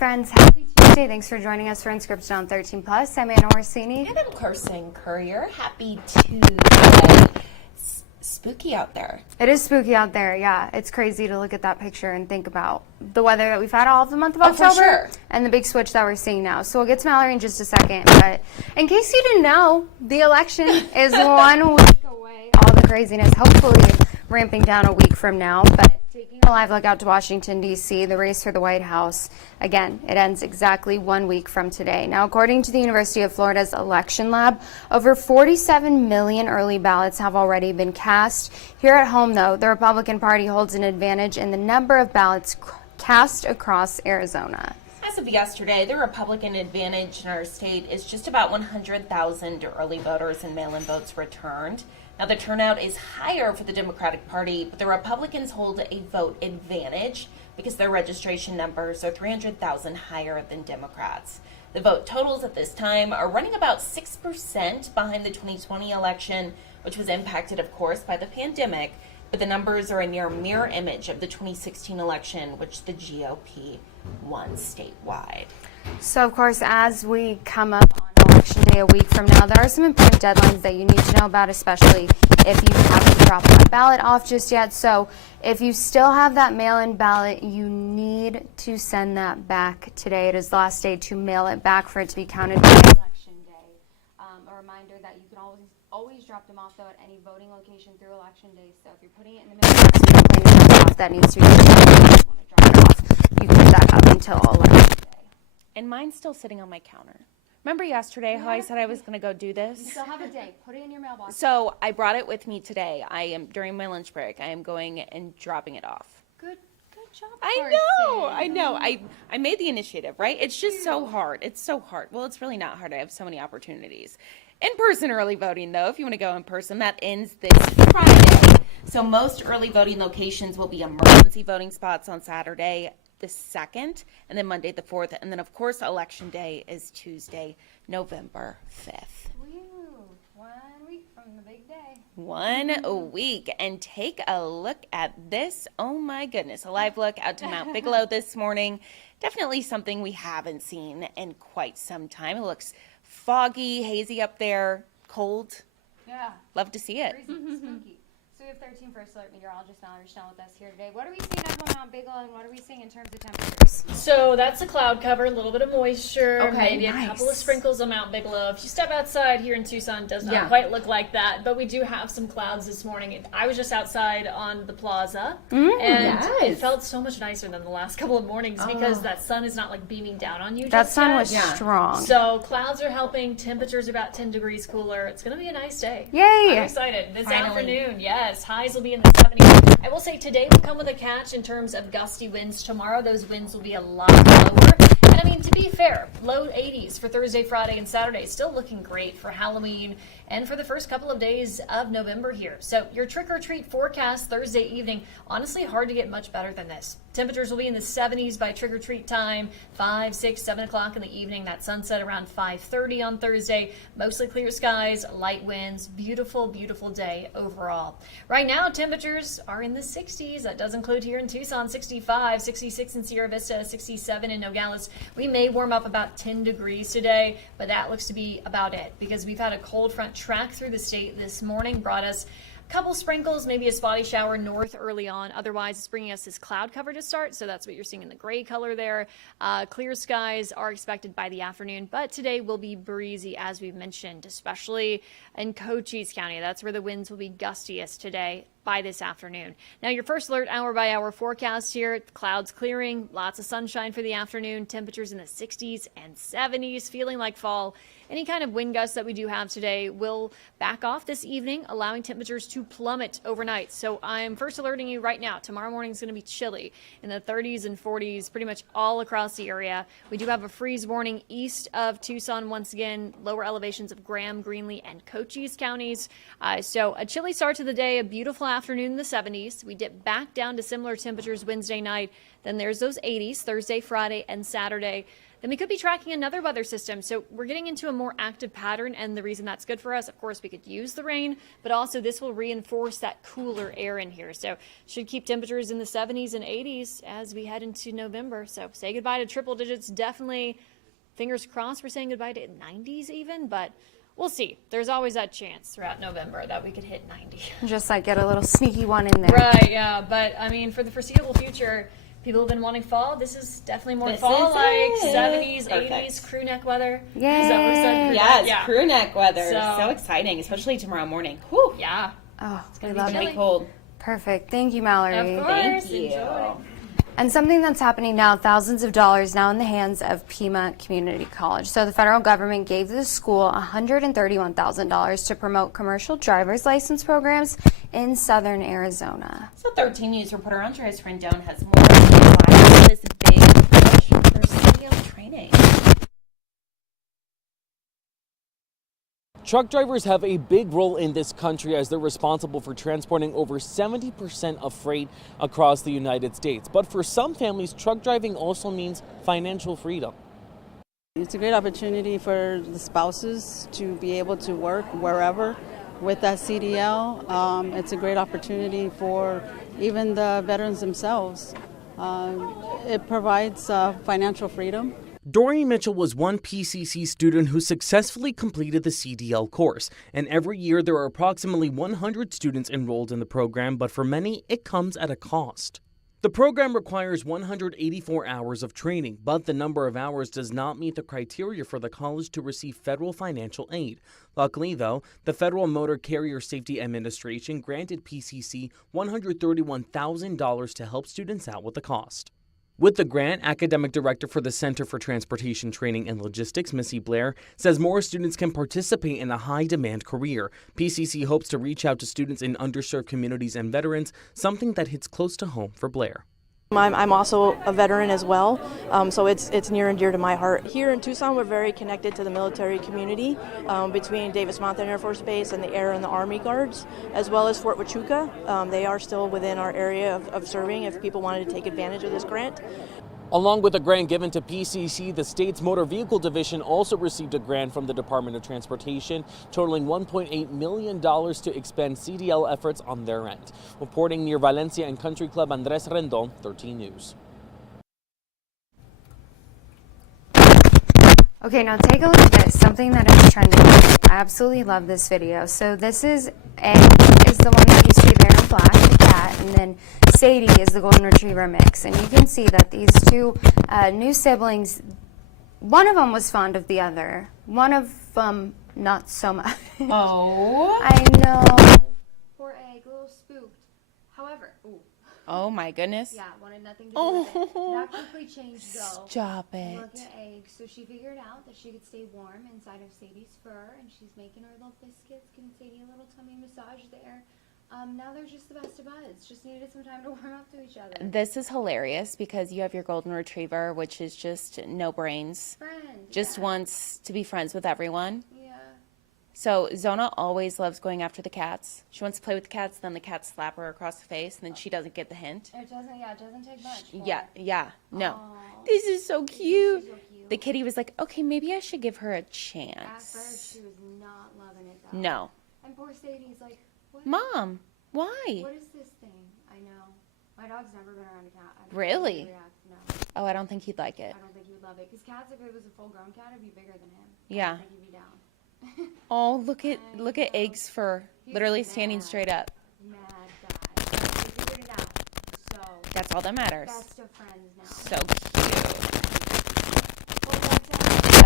friends, happy Tuesday. Thanks for joining us for Unscripted on 13 Plus. I'm Anna Orsini. And I'm Carson Courier. Happy Tuesday. Spooky out there. It is spooky out there, yeah. It's crazy to look at that picture and think about the weather that we've had all of the month of October. For sure. And the big switch that we're seeing now. So we'll get to Mallory in just a second. But in case you didn't know, the election is 1 week away. All the craziness, hopefully ramping down a week from now. But taking a live look out to Washington, D.C., the race for the White House, again, it ends exactly 1 week from today. Now, according to the University of Florida's election lab, over 47 million early ballots have already been cast. Here at home, though, the Republican Party holds an advantage in the number of ballots cast across Arizona. As of yesterday, the Republican advantage in our state is just about 100,000 early voters and mail-in votes returned. Now, the turnout is higher for the Democratic Party, but the Republicans hold a vote advantage because their registration numbers are 300,000 higher than Democrats. The vote totals at this time are running about 6% behind the 2020 election, which was impacted, of course, by the pandemic, but the numbers are a near mirror image of the 2016 election, which the GOP won statewide. So, of course, as we come up on Election Day a week from now, there are some important deadlines that you need to know about, especially if you haven't dropped that ballot off just yet. So if you still have that mail-in ballot, you need to send that back today. It is the last day to mail it back for it to be counted by Election Day. A reminder that you can always drop them off, though, at any voting location through Election Day. So if you're putting it in the mailbox and you're planning to drop it off, that needs to be done. If you want to drop it off, you can put that up until Election Day. And mine's still sitting on my counter. Remember yesterday how I said I was going to go do this? You still have a day. Put it in your mailbox. So I brought it with me today. During my lunch break, I am going and dropping it off. Good job, I know. I made the initiative, right? It's just so hard. It's so hard. Well, it's really not hard. I have so many opportunities. In-person early voting, though, if you want to go in person, that ends this Friday. So most early voting locations will be emergency voting spots on Saturday the 2nd, and then Monday the 4th, and then of course Election Day is Tuesday, November 5th. Woo! 1 week from the big day. 1 week, and take a look at this. Oh my goodness, a live look out to Mount Bigelow this morning. Definitely something we haven't seen in quite some time. It looks foggy, hazy up there, cold. Yeah. Love to see it. Crazy, spooky. So we have 13 First Alert meteorologist Mallory Schnell with us here today. What are we seeing up on Mount Bigelow, and what are we seeing in terms of temperatures? So that's a cloud cover, a little bit of moisture, Okay, maybe nice. a couple of sprinkles on Mount Bigelow. If you step outside here in Tucson, it does not quite look like that, but we do have some clouds this morning. I was just outside on the plaza, and it felt so much nicer than the last couple of mornings because that sun is not like beaming down on you. That just sun yet. was strong. So clouds are helping. Temperatures about 10 degrees cooler. It's going to be a nice day. Yay! I'm excited. This Finally. afternoon, yes, highs will be in the 70s. I will say today will come with a catch in terms of gusty winds. Tomorrow, those winds will be a lot lower. And I mean, to be fair, low 80s for Thursday, Friday, and Saturday. Still looking great for Halloween and for the first couple of days of November here. So your trick-or-treat forecast Thursday evening, honestly hard to get much better than this. Temperatures will be in the 70s by trick-or-treat time, 5, 6, 7 o'clock in the evening. That sunset around 5:30 on Thursday. Mostly clear skies, light winds. Beautiful, beautiful day overall. Right now, temperatures are in the 60s. That does include here in Tucson, 65, 66 in Sierra Vista, 67 in Nogales. We may warm up about 10 degrees today, but that looks to be about it because we've had a cold front track through the state this morning, brought us couple sprinkles, maybe a spotty shower north early on. Otherwise, it's bringing us this cloud cover to start. So that's what you're seeing in the gray color there. Clear skies are expected by the afternoon, but today will be breezy, as we've mentioned, especially in Cochise County. That's where the winds will be gustiest today by this afternoon. Now, your first alert hour by hour forecast here, clouds clearing, lots of sunshine for the afternoon, temperatures in the 60s and 70s, feeling like fall. Any kind of wind gusts that we do have today will back off this evening, allowing temperatures to plummet overnight. So I'm first alerting you right now. Tomorrow morning is going to be chilly in the 30s and 40s pretty much all across the area. We do have a freeze warning east of Tucson once again, lower elevations of Graham, Greenlee, and Cochise counties. So a chilly start to the day, a beautiful afternoon in the 70s. We dip back down to similar temperatures Wednesday night. Then there's those 80s Thursday, Friday, and Saturday. then we could be tracking another weather system. So we're getting into a more active pattern, and the reason that's good for us, of course, we could use the rain, but also this will reinforce that cooler air in here. So should keep temperatures in the 70s and 80s as we head into November. So say goodbye to triple digits. Definitely, fingers crossed, we're saying goodbye to 90s even, but we'll see. There's always that chance throughout November that we could hit 90. Just like get a little sneaky one in there. Right, yeah. But I mean, for the foreseeable future, people have been wanting fall. This is definitely more fall-like, 70s, Perfect. 80s, crew neck weather. Yay. Is that what it said? Yes, Yeah. crew neck weather. So- So exciting, especially tomorrow morning. Whew. Yeah. Oh, we be love It's it. gonna be cold. Perfect. Thank you, Mallory. Of course. Thank you. Enjoy. And something that's happening now, thousands of dollars now in the hands of Pima Community College. So the federal government gave the school $131,000 to promote commercial driver's license programs in southern Arizona. So 13 News reporter Andres Rendon has more on this big push for CDL training. Truck drivers have a big role in this country as they're responsible for transporting over 70% of freight across the United States. But for some families, truck driving also means financial freedom. It's a great opportunity for the spouses to be able to work wherever with that CDL. It's a great opportunity for even the veterans themselves. It provides financial freedom. Doreen Mitchell was one PCC student who successfully completed the CDL course, and every year there are approximately 100 students enrolled in the program, but for many, it comes at a cost. The program requires 184 hours of training, but the number of hours does not meet the criteria for the college to receive federal financial aid. Luckily, though, the Federal Motor Carrier Safety Administration granted PCC $131,000 to help students out with the cost. With the grant, Academic Director for the Center for Transportation Training and Logistics, Missy Blair, says more students can participate in a high-demand career. PCC hopes to reach out to students in underserved communities and veterans, something that hits close to home for Blair. I'm also a veteran as well, so it's near and dear to my heart. Here in Tucson, we're very connected to the military community between Davis Monthan Air Force Base and the Air and the Army Guards, as well as Fort Huachuca. They are still within our area of serving if people wanted to take advantage of this grant. Along with a grant given to PCC, the state's Motor Vehicle Division also received a grant from the Department of Transportation, totaling $1.8 million to expand CDL efforts on their end. Reporting near Valencia and Country Club, Andres Rendon, 13 News. Okay, now take a look at this, something that is trending. I absolutely love this video. So this is Egg is the one that you see there in black, the cat, and then Sadie is the golden retriever mix. And you can see that these two new siblings, one of them was fond of the other, one of them not so much. Oh. I know. Poor Egg, a little spooked. However, Oh my goodness. yeah, wanted nothing to do with it. That quickly changed though. Stop it. Look at Egg. So she figured out that she could stay warm inside of Sadie's fur, and she's making her little biscuits, giving Sadie a little tummy massage there. Now they're just the best of buds. Just needed some time to warm up to each other. This is hilarious because you have your golden retriever, which is just no brains, Friends. just wants to be friends with everyone. Yeah. So Zona always loves going after the cats. She wants to play with the cats, then the cats slap her across the face, and then she doesn't get the hint. It doesn't take much. for Yeah, her. yeah, no. Aw. This is so cute. so cute. The kitty was like, okay, maybe I should give her a At first, chance. she was not loving it though. No. And poor Sadie's like, what? Mom, why? What is this thing? I know. My dog's never been around a cat. I don't know Really? how he reacts. No, Oh, I don't think he'd like it. I don't think he would love it. Because cats, if it was a full-grown cat, it'd be bigger than him. Yeah. I think he'd be down. Oh, look at Egg's fur, literally standing mad. straight up. Mad guy. They figured it out. So, That's all that matters. best of friends now. So cute.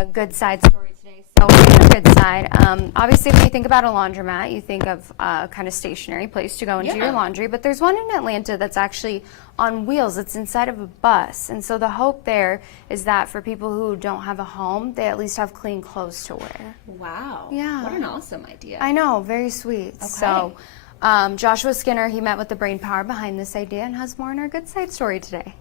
A good side story today. So, in a good side, obviously, when you think about a laundromat, you think of a kind of stationary place to go and do your laundry. But there's one in Atlanta that's actually on wheels. It's inside of a bus. And so the hope there is that for people who don't have a home, they at least have clean clothes to wear. Wow. Yeah. What an awesome idea. I know, very sweet. So, Joshua Skinner, he met with the brain power behind this idea and has more in our good side story today.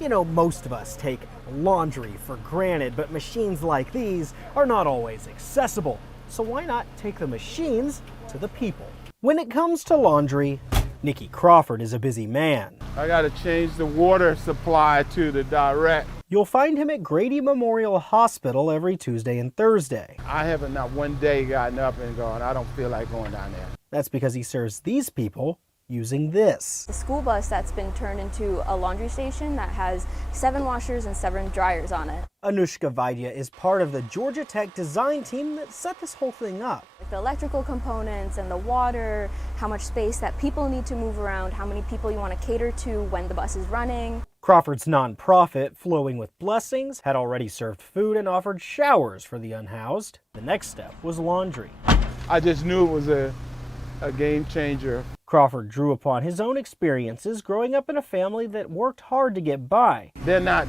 You know, most of us take laundry for granted, but machines like these are not always accessible. So why not take the machines to the people? When it comes to laundry, Nikki Crawford is a busy man. I got to change the water supply to the direct. You'll find him at Grady Memorial Hospital every Tuesday and Thursday. I haven't not one day gotten up and gone, I don't feel like going down there. That's because he serves these people using this. The school bus that's been turned into a laundry station that has 7 washers and 7 dryers on it. Anushka Vaidya is part of the Georgia Tech design team that set this whole thing up. The electrical components and the water, how much space that people need to move around, how many people you want to cater to when the bus is running. Crawford's nonprofit, Flowing with Blessings, had already served food and offered showers for the unhoused. The next step was laundry. I just knew it was a game changer. Crawford drew upon his own experiences growing up in a family that worked hard to get by. They're not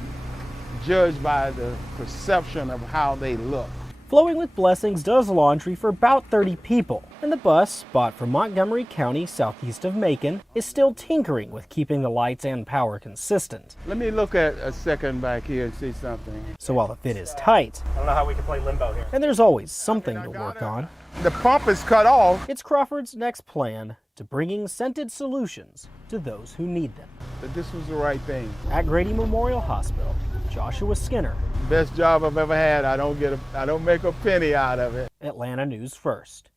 judged by the perception of how they look. Flowing with Blessings does laundry for about 30 people, and the bus, bought from Montgomery County southeast of Macon, is still tinkering with keeping the lights and power consistent. Let me look at a second back here and see something. So while the fit is tight, I don't know how we can play limbo here. and there's always something to work on, The pump is cut off. it's Crawford's next plan to bringing scented solutions to those who need them. But this was the right thing. At Grady Memorial Hospital, Joshua Skinner, Best job I've ever had. I don't make a penny out of it. Atlanta News First.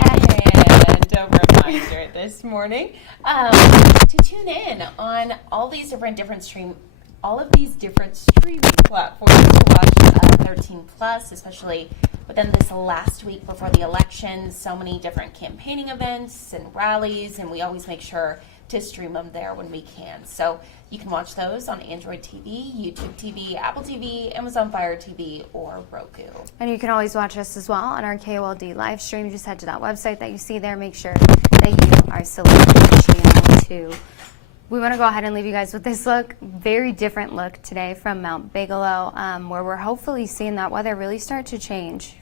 And a reminder this morning to tune in on all of these different streaming platforms to watch 13 Plus, especially within this last week before the election. So many different campaigning events and rallies, and we always make sure to stream them there when we can. So you can watch those on Android TV, YouTube TV, Apple TV, Amazon Fire TV, or Roku. And you can always watch us as well on our KOLD live stream. You just head to that website that you see there. Make sure that you are selecting channel 2. We want to go ahead and leave you guys with this look, very different look today from Mount Bigelow, where we're hopefully seeing that weather really start to change.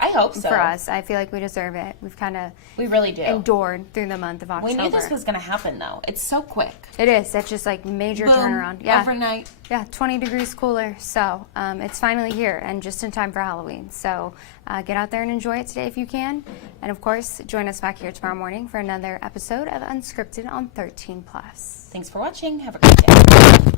I hope so. For us, I feel like we deserve it. We've kind of really do endured through the month of October. We knew this was going to happen, though. It's so quick. It is. It's just like major Boom, turnaround. Yeah, overnight. Yeah, 20 degrees cooler. So it's finally here and just in time for Halloween. So get out there and enjoy it today if you can. And of course, join us back here tomorrow morning for another episode of Unscripted on 13 Plus. Thanks for watching. Have a great day.